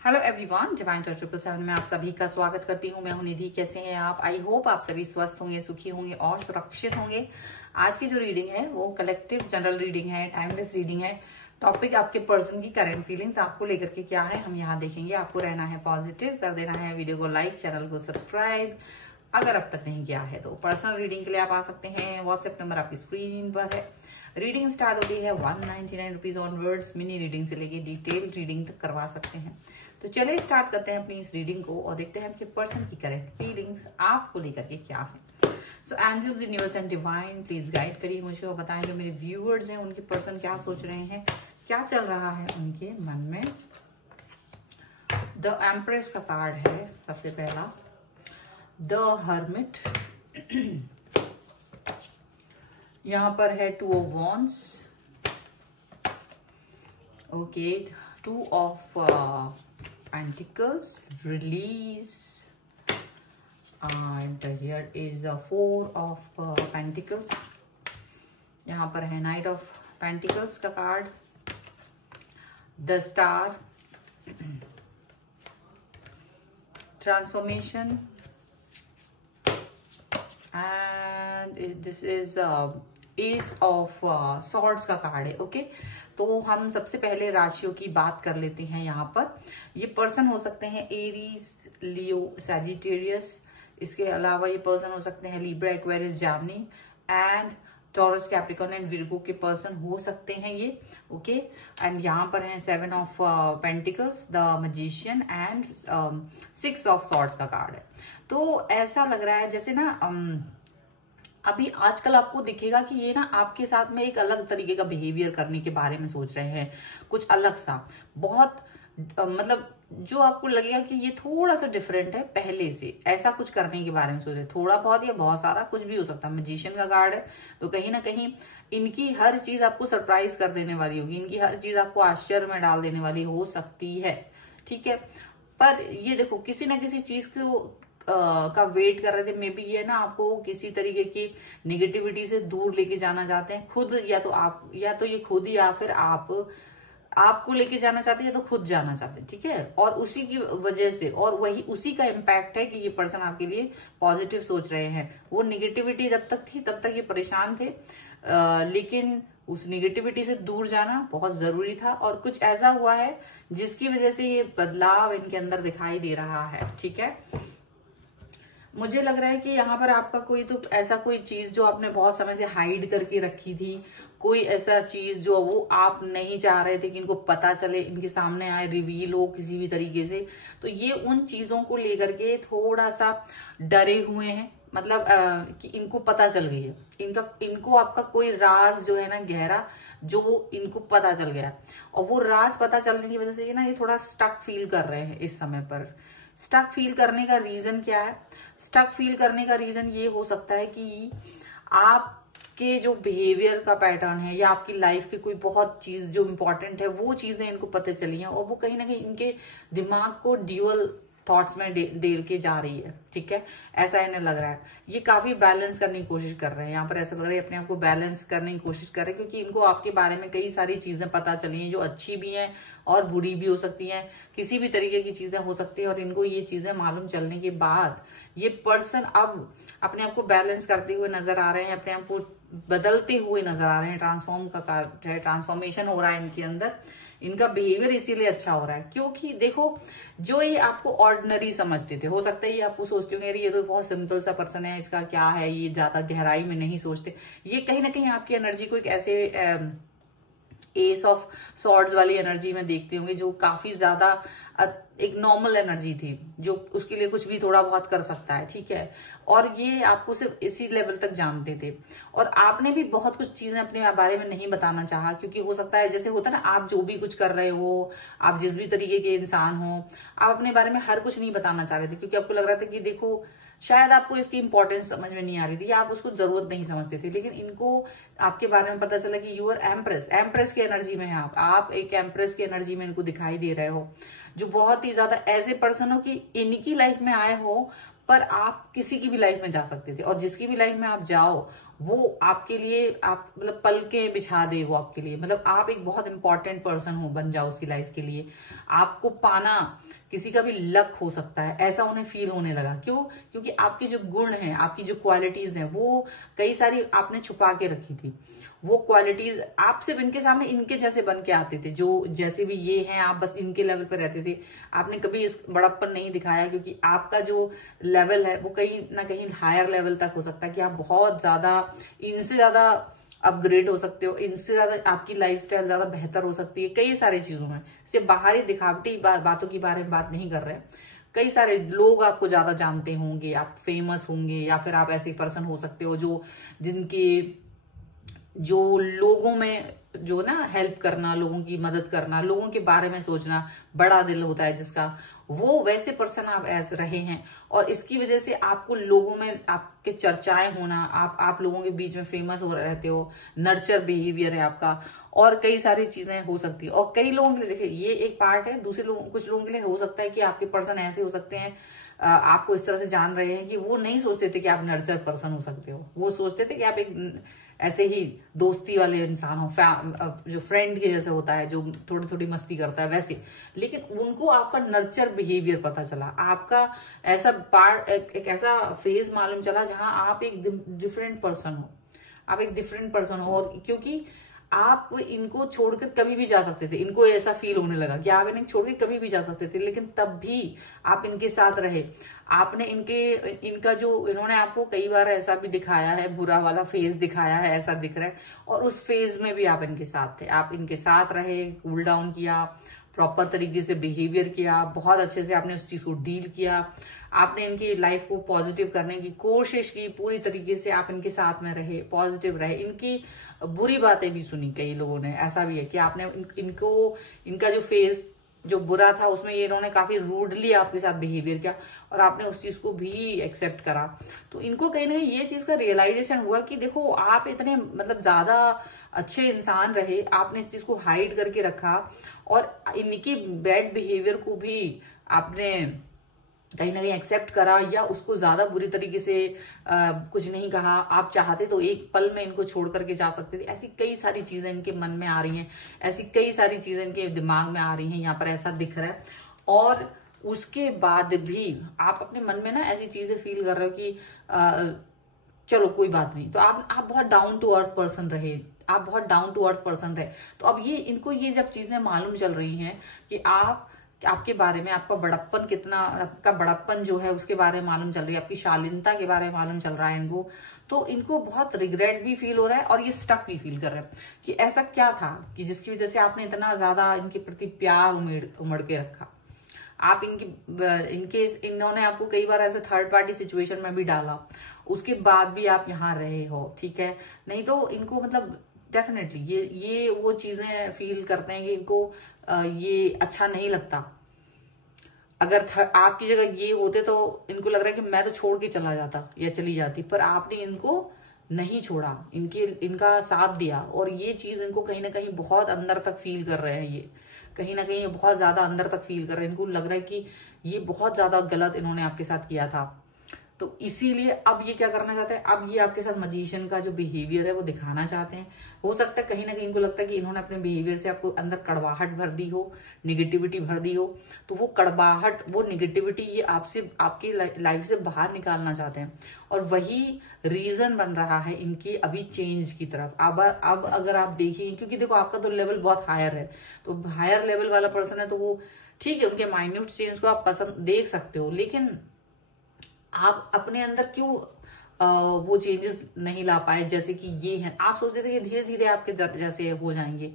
Hello everyone, divine touch 777 में आप सभी का स्वागत करती हूँ। मैं हूँ निधि। कैसे हैं आप? आई होप आप सभी स्वस्थ होंगे, सुखी होंगे और सुरक्षित होंगे। आज की जो रीडिंग है वो कलेक्टिव जनरल रीडिंग है, टाइमलेस रीडिंग है। टॉपिक आपके पर्सन की करंट फीलिंग्स आपको लेकर के क्या है हम यहाँ देखेंगे। आपको रहना है पॉजिटिव, कर देना है वीडियो को लाइक, चैनल को सब्सक्राइब अगर अब तक नहीं किया है तो। पर्सनल रीडिंग के लिए आप आ सकते हैं। व्हाट्सएप नंबर आपकी स्क्रीन पर है। रीडिंग स्टार्ट होती है 199 रुपीज ऑनवर्ड्स। मिनी रीडिंग से लेके डिटेल रीडिंग तक करवा सकते हैं। तो चलिए स्टार्ट करते हैं अपनी इस रीडिंग को और देखते हैं आपके पर्सन की करंट फीलिंग्स आपको लेकर के क्या है। So angels, universe and divine please guide करिए मुझे और बताएं जो मेरे व्यूअर्स हैं उनके पर्सन क्या सोच रहे हैं, क्या चल रहा है उनके मन में। द एम्प्रेस का कार्ड है सबसे पहला। द हर्मिट, यहां पर है 2 of wands, okay, 2 of pentacles, release, and here is a 4 of pentacles. यहाँ पर है Knight of Pentacles का card, The Star, Transformation, and this is Ace of Swords का कार्ड है। ओके, तो हम सबसे पहले राशियों की बात कर लेते हैं। यहाँ पर ये पर्सन हो सकते हैं एरीज, लियो, सैजिटेरियस। इसके अलावा ये पर्सन हो सकते हैं Libra, Aquarius, Jamini and taurus, Capricorn and Virgo के पर्सन हो सकते हैं ये। ओके, एंड यहाँ पर है 7 of pentacles, the magician and 6 of swords का कार्ड है। तो ऐसा लग रहा है जैसे ना अभी आजकल आपको दिखेगा कि ये ना आपके साथ में एक अलग तरीके का बिहेवियर करने के बारे में सोच रहे हैं, कुछ अलग सा, बहुत मतलब जो आपको लगेगा कि ये थोड़ा सा डिफरेंट है पहले से, ऐसा कुछ करने के बारे में सोच रहे हैं। थोड़ा बहुत या बहुत सारा कुछ भी हो सकता है। मैजिशियन का कार्ड है तो कहीं ना कहीं इनकी हर चीज आपको सरप्राइज कर देने वाली होगी, इनकी हर चीज आपको आश्चर्य में डाल देने वाली हो सकती है। ठीक है, पर ये देखो किसी ना किसी चीज को का वेट कर रहे थे। मे बी ये ना आपको किसी तरीके की निगेटिविटी से दूर लेके जाना चाहते हैं खुद, या तो आप, या तो ये खुद, या फिर आपको लेके जाना चाहते हैं, या तो खुद जाना चाहते हैं। ठीक है, और उसी की वजह से और वही उसी का इम्पैक्ट है कि ये पर्सन आपके लिए पॉजिटिव सोच रहे हैं। वो निगेटिविटी जब तक थी तब तक ये परेशान थे, लेकिन उस निगेटिविटी से दूर जाना बहुत जरूरी था और कुछ ऐसा हुआ है जिसकी वजह से ये बदलाव इनके अंदर दिखाई दे रहा है। ठीक है, मुझे लग रहा है कि यहाँ पर आपका कोई तो ऐसा कोई चीज जो आपने बहुत समय से हाइड करके रखी थी, कोई ऐसा चीज जो वो आप नहीं चाह रहे थे कि इनको पता चले, इनके सामने आए, रिवील हो किसी भी तरीके से, तो ये उन चीजों को लेकर के थोड़ा सा डरे हुए हैं। मतलब कि इनको पता चल गई है, इनको आपका कोई राज जो है ना गहरा, जो इनको पता चल गया, और वो राज पता चलने की वजह से ये थोड़ा स्टक फील कर रहे हैं इस समय पर। स्टक फील करने का रीजन क्या है? स्टक फील करने का रीजन ये हो सकता है कि आपके जो बिहेवियर का पैटर्न है या आपकी लाइफ की कोई बहुत चीज जो इंपॉर्टेंट है वो चीजें इनको पता चली हैं और वो कहीं ना कहीं इनके दिमाग को ड्यूअल थॉट्स में डेल के जा रही है। ठीक है, ऐसा इन्हें लग रहा है। ये काफी बैलेंस करने की कोशिश कर रहे हैं। यहाँ पर ऐसा लग रहा है अपने आप को बैलेंस करने की कोशिश कर रहे हैं, क्योंकि इनको आपके बारे में कई सारी चीजें पता चली हैं जो अच्छी भी हैं और बुरी भी हो सकती हैं, किसी भी तरीके की चीजें हो सकती है। और इनको ये चीजें मालूम चलने के बाद ये पर्सन अब अपने आप को बैलेंस करते हुए नजर आ रहे हैं, अपने आप को बदलते हुए नजर आ रहे हैं। ट्रांसफॉर्म का कार्य है, ट्रांसफॉर्मेशन हो रहा है इनके अंदर। इनका बिहेवियर इसीलिए अच्छा हो रहा है क्योंकि देखो, जो ये आपको ऑर्डिनरी समझते थे, हो सकता है ये आपको सोचते होंगे ये तो बहुत सिंपल सा पर्सन है, इसका क्या है, ये ज्यादा गहराई में नहीं सोचते। ये कहीं ना कहीं आपकी एनर्जी को एक ऐसे एस ऑफ सॉर्ड्स वाली एनर्जी में देखते होंगे जो काफी ज्यादा एक नॉर्मल एनर्जी थी, जो उसके लिए कुछ भी थोड़ा बहुत कर सकता है। ठीक है, और ये आपको सिर्फ इसी लेवल तक जानते थे और आपने भी बहुत कुछ चीजें अपने बारे में नहीं बताना चाहा, क्योंकि हो सकता है जैसे होता है ना, आप जो भी कुछ कर रहे हो, आप जिस भी तरीके के इंसान हो, आप अपने बारे में हर कुछ नहीं बताना चाह रहे थे, क्योंकि आपको लग रहा था कि देखो शायद आपको इसकी इंपॉर्टेंस समझ में नहीं आ रही थी या आप उसको जरूरत नहीं समझते थे। लेकिन इनको आपके बारे में पता चला कि यू आर एम्प्रेस, एम्प्रेस की एनर्जी में है आप एक एम्प्रेस की एनर्जी में इनको दिखाई दे रहे हो, जो बहुत ही ज्यादा ऐसे पर्सन हो कि इनकी लाइफ में आए हो पर आप किसी की भी लाइफ में जा सकते थे और जिसकी भी लाइफ में आप जाओ वो आपके लिए आप मतलब पल के बिछा दे वो आपके लिए, मतलब आप एक बहुत इंपॉर्टेंट पर्सन हो, बन जाओ उसकी लाइफ के लिए। आपको पाना किसी का भी लक हो सकता है, ऐसा उन्हें फील होने लगा। क्यों? क्योंकि आपके जो गुण हैं, आपकी जो क्वालिटीज हैं, वो कई सारी आपने छुपा के रखी थी। वो क्वालिटीज आप सिर्फ इनके सामने इनके जैसे बन के आते थे, जो जैसे भी ये हैं आप बस इनके लेवल पर रहते थे। आपने कभी इस बड़प्पन नहीं दिखाया, क्योंकि आपका जो लेवल है वो कहीं ना कहीं हायर लेवल तक हो सकता है कि आप बहुत ज्यादा इनसे ज्यादा अपग्रेड हो सकते हो, इनसे ज्यादा आपकी लाइफस्टाइल ज्यादा बेहतर हो सकती है कई सारी चीजों में। सिर्फ बाहरी दिखावटी बातों के बारे में बात नहीं कर रहे हैं। कई सारे लोग आपको ज्यादा जानते होंगे, आप फेमस होंगे, या फिर आप ऐसे पर्सन हो सकते हो जो जिनके जो लोगों में जो ना हेल्प करना, लोगों की मदद करना, लोगों के बारे में सोचना, बड़ा दिल होता है जिसका, वो वैसे पर्सन आप ऐसे रहे हैं। और इसकी वजह से आपको लोगों में आपके चर्चाएं होना, आप लोगों के बीच में फेमस हो रहते हो, नर्चर बिहेवियर है आपका, और कई सारी चीजें हो सकती है। और कई लोगों के लिए देखिए ये एक पार्ट है, दूसरे लोगों कुछ लोगों के लिए हो सकता है कि आपके पर्सन ऐसे हो सकते हैं, आपको इस तरह से जान रहे हैं कि वो नहीं सोचते थे कि आप नर्चर पर्सन हो सकते हो, वो सोचते थे कि आप एक ऐसे ही दोस्ती वाले इंसान हो, जो फ्रेंड के जैसे होता है, जो थोड़ी थोड़ी मस्ती करता है वैसे। लेकिन उनको आपका नर्चर बिहेवियर पता चला, आपका ऐसा पार्ट एक ऐसा फेज मालूम चला जहां आप एक डिफरेंट पर्सन हो, आप एक डिफरेंट पर्सन हो। और क्योंकि आप इनको छोड़कर कभी भी जा सकते थे, इनको ऐसा फील होने लगा कि आप इन्हें छोड़कर कभी भी जा सकते थे, लेकिन तब भी आप इनके साथ रहे। आपने इनका जो इन्होंने आपको कई बार ऐसा भी दिखाया है, बुरा वाला फेज दिखाया है, ऐसा दिख रहा है, और उस फेज में भी आप इनके साथ थे, आप इनके साथ रहे, कूल डाउन किया, प्रॉपर तरीके से बिहेवियर किया, बहुत अच्छे से आपने उस चीज को डील किया, आपने इनकी लाइफ को पॉजिटिव करने की कोशिश की, पूरी तरीके से आप इनके साथ में रहे, पॉजिटिव रहे, इनकी बुरी बातें भी सुनी। कई लोगों ने ऐसा भी है कि आपने इनको इनका जो फेज जो बुरा था उसमें ये इन्होंने काफी रूडली आपके साथ बिहेवियर किया, और आपने उस चीज को भी एक्सेप्ट करा। तो इनको कहीं ना कहीं ये चीज का रियलाइजेशन हुआ कि देखो आप इतने मतलब ज्यादा अच्छे इंसान रहे, आपने इस चीज को हाइड करके रखा, और इनकी बैड बिहेवियर को भी आपने कहीं ना कहीं एक्सेप्ट करा, या उसको ज्यादा बुरी तरीके से कुछ नहीं कहा। आप चाहते तो एक पल में इनको छोड़ करके जा सकते थे। ऐसी कई सारी चीजें इनके मन में आ रही हैं, ऐसी कई सारी चीजें इनके दिमाग में आ रही हैं, यहाँ पर ऐसा दिख रहा है। और उसके बाद भी आप अपने मन में ना ऐसी चीजें फील कर रहे हो कि चलो कोई बात नहीं। तो आप बहुत डाउन टू अर्थ पर्सन रहे, आप बहुत डाउन टू अर्थ पर्सन रहे। तो अब ये इनको ये जब चीजें मालूम चल रही हैं कि आपके बारे में, आपका बड़प्पन कितना, आपका बड़प्पन जो है उसके बारे में मालूम चल रही है, आपकी शालीनता के बारे में मालूम चल रहा है इनको, तो इनको बहुत रिग्रेट भी फील हो रहा है, और ये स्टक भी फील कर रहे हैं कि ऐसा क्या था कि जिसकी वजह से आपने इतना ज्यादा इनके प्रति प्यार उमड़ के रखा। आप इन्होंने आपको कई बार ऐसे थर्ड पार्टी सिचुएशन में भी डाला, उसके बाद भी आप यहाँ रहे हो, ठीक है। नहीं तो इनको मतलब डेफिनेटली ये वो चीजें फील करते हैं कि इनको ये अच्छा नहीं लगता। अगर आपकी जगह ये होते तो इनको लग रहा है कि मैं तो छोड़ के चला जाता या चली जाती, पर आपने इनको नहीं छोड़ा, इनका साथ दिया, और ये चीज इनको कहीं ना कहीं बहुत अंदर तक फील कर रहे हैं। ये कहीं ना कहीं बहुत ज्यादा अंदर तक फील कर रहे हैं, इनको लग रहा है कि ये बहुत ज्यादा गलत इन्होंने आपके साथ किया था। तो इसीलिए अब ये क्या करना चाहते हैं, अब ये आपके साथ मजिशियन का जो बिहेवियर है वो दिखाना चाहते हैं। हो सकता है कहीं ना कहीं इनको लगता है कि इन्होंने अपने बिहेवियर से आपको अंदर कड़वाहट भर दी हो, निगेटिविटी भर दी हो, तो वो कड़वाहट, वो निगेटिविटी ये आपसे, आपकी लाइफ से बाहर निकालना चाहते हैं। और वही रीजन बन रहा है इनकी अभी चेंज की तरफ। अब अगर आप देखिए, क्योंकि देखो आपका तो लेवल बहुत हायर है, तो हायर लेवल वाला पर्सन है, तो वो ठीक है, उनके माइन्यूट चेंज को आप पसंद देख सकते हो, लेकिन आप अपने अंदर क्यों वो चेंजेस नहीं ला पाए जैसे कि ये हैं। आप सोचते थे कि धीरे धीरे आपके जैसे हो जाएंगे,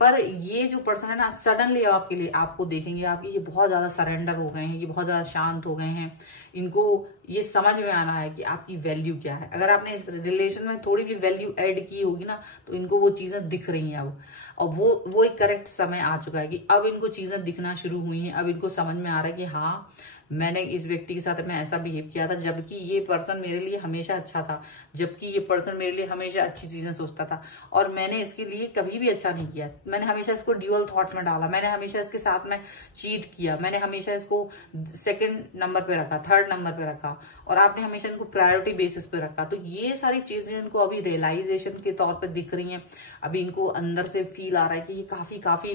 पर ये जो पर्सन है ना, सडनली आपके लिए आपको देखेंगे आप ये बहुत ज्यादा सरेंडर हो गए हैं, ये बहुत ज्यादा शांत हो गए हैं। इनको ये समझ में आना है कि आपकी वैल्यू क्या है। अगर आपने इस रिलेशन में थोड़ी भी वैल्यू ऐड की होगी ना, तो इनको वो चीजें दिख रही हैं। और वो एक करेक्ट समय आ चुका है कि अब इनको चीजें दिखना शुरू हुई हैं। अब इनको समझ में आ रहा है कि हाँ, मैंने इस व्यक्ति के साथ मैं ऐसा बिहेव किया था, जबकि ये पर्सन मेरे लिए हमेशा अच्छा था, जबकि ये पर्सन मेरे लिए हमेशा अच्छी चीजें सोचता था, और मैंने इसके लिए कभी भी अच्छा नहीं किया। मैंने हमेशा इसको ड्यूअल थॉट्स में डाला, मैंने हमेशा इसके साथ में चीट किया, मैंने हमेशा इसको सेकंड नंबर पे रखा, थर्ड नंबर पे रखा, और आपने हमेशा इनको प्रायोरिटी बेसिस पे रखा। तो ये सारी चीजें इनको अभी रियलाइजेशन के तौर पर दिख रही हैं। अभी इनको अंदर से फील आ रहा है कि ये काफी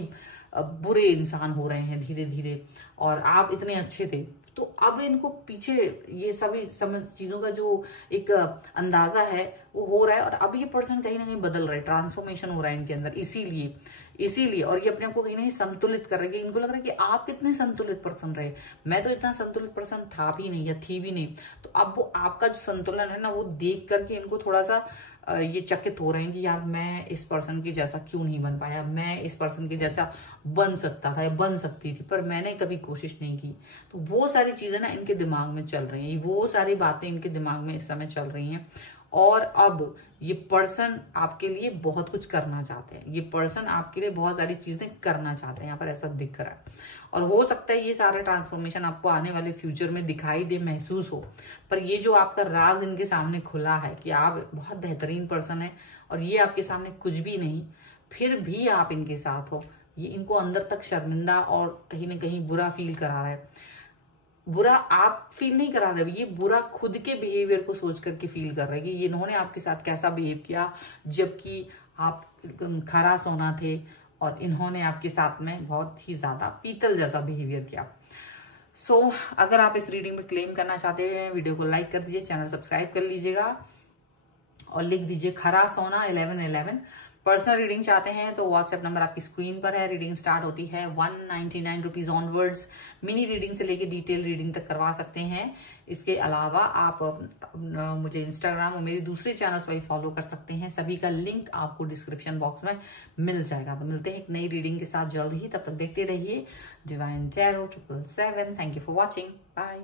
बुरे इंसान हो रहे हैं धीरे धीरे, और आप इतने अच्छे थे। तो अब इनको पीछे ये सभी समझ चीजों का जो एक अंदाजा है वो हो रहा है, और अब ये पर्सन कहीं ना कहीं बदल रहा है, ट्रांसफॉर्मेशन हो रहा है इनके अंदर। इसीलिए और ये अपने आप को कहीं ना कहीं संतुलित कर रहे हैं। इनको लग रहा है कि आप कितने संतुलित पर्सन रहे, मैं तो इतना संतुलित पर्सन था भी नहीं या थी भी नहीं। तो अब वो आपका जो संतुलन है ना, वो देख करके इनको थोड़ा सा ये चकित हो रहे हैं कि यार मैं इस पर्सन की जैसा क्यों नहीं बन पाया, मैं इस पर्सन की जैसा बन सकता था या बन सकती थी, पर मैंने कभी कोशिश नहीं की। तो वो सारी चीजें ना इनके दिमाग में चल रही हैं, वो सारी बातें इनके दिमाग में इस समय चल रही हैं। और अब ये पर्सन आपके लिए बहुत कुछ करना चाहते हैं, ये पर्सन आपके लिए बहुत सारी चीजें करना चाहते हैं, यहाँ पर ऐसा दिख रहा है। और हो सकता है ये सारे ट्रांसफॉर्मेशन आपको आने वाले फ्यूचर में दिखाई दे, महसूस हो। पर ये जो आपका राज इनके सामने खुला है कि आप बहुत बेहतरीन पर्सन है और ये आपके सामने कुछ भी नहीं, फिर भी आप इनके साथ हो, ये इनको अंदर तक शर्मिंदा और कहीं ना कहीं बुरा फील करा रहा है। बुरा आप फील नहीं करा रहे, ये बुरा खुद के बिहेवियर को सोच करके फील कर रहे हैं कि ये इन्होंने आपके साथ कैसा बिहेव किया, जबकि आप खरा सोना थे और इन्होंने आपके साथ में बहुत ही ज्यादा पीतल जैसा बिहेवियर किया। सो अगर आप इस रीडिंग में क्लेम करना चाहते हैं, वीडियो को लाइक कर दीजिए, चैनल सब्सक्राइब कर लीजिएगा और लिख दीजिए खरा सोना 1111। पर्सनल रीडिंग चाहते हैं तो व्हाट्सएप नंबर आपकी स्क्रीन पर है। रीडिंग स्टार्ट होती है 199 रुपीज ऑनवर्ड्स। मिनी रीडिंग से लेके डिटेल रीडिंग तक करवा सकते हैं। इसके अलावा आप मुझे इंस्टाग्राम और मेरे दूसरे चैनल्स पर भी फॉलो कर सकते हैं, सभी का लिंक आपको डिस्क्रिप्शन बॉक्स में मिल जाएगा। तो मिलते हैं एक नई रीडिंग के साथ जल्द ही, तब तक देखते रहिए divine tarot 777। Thank you for watching, bye.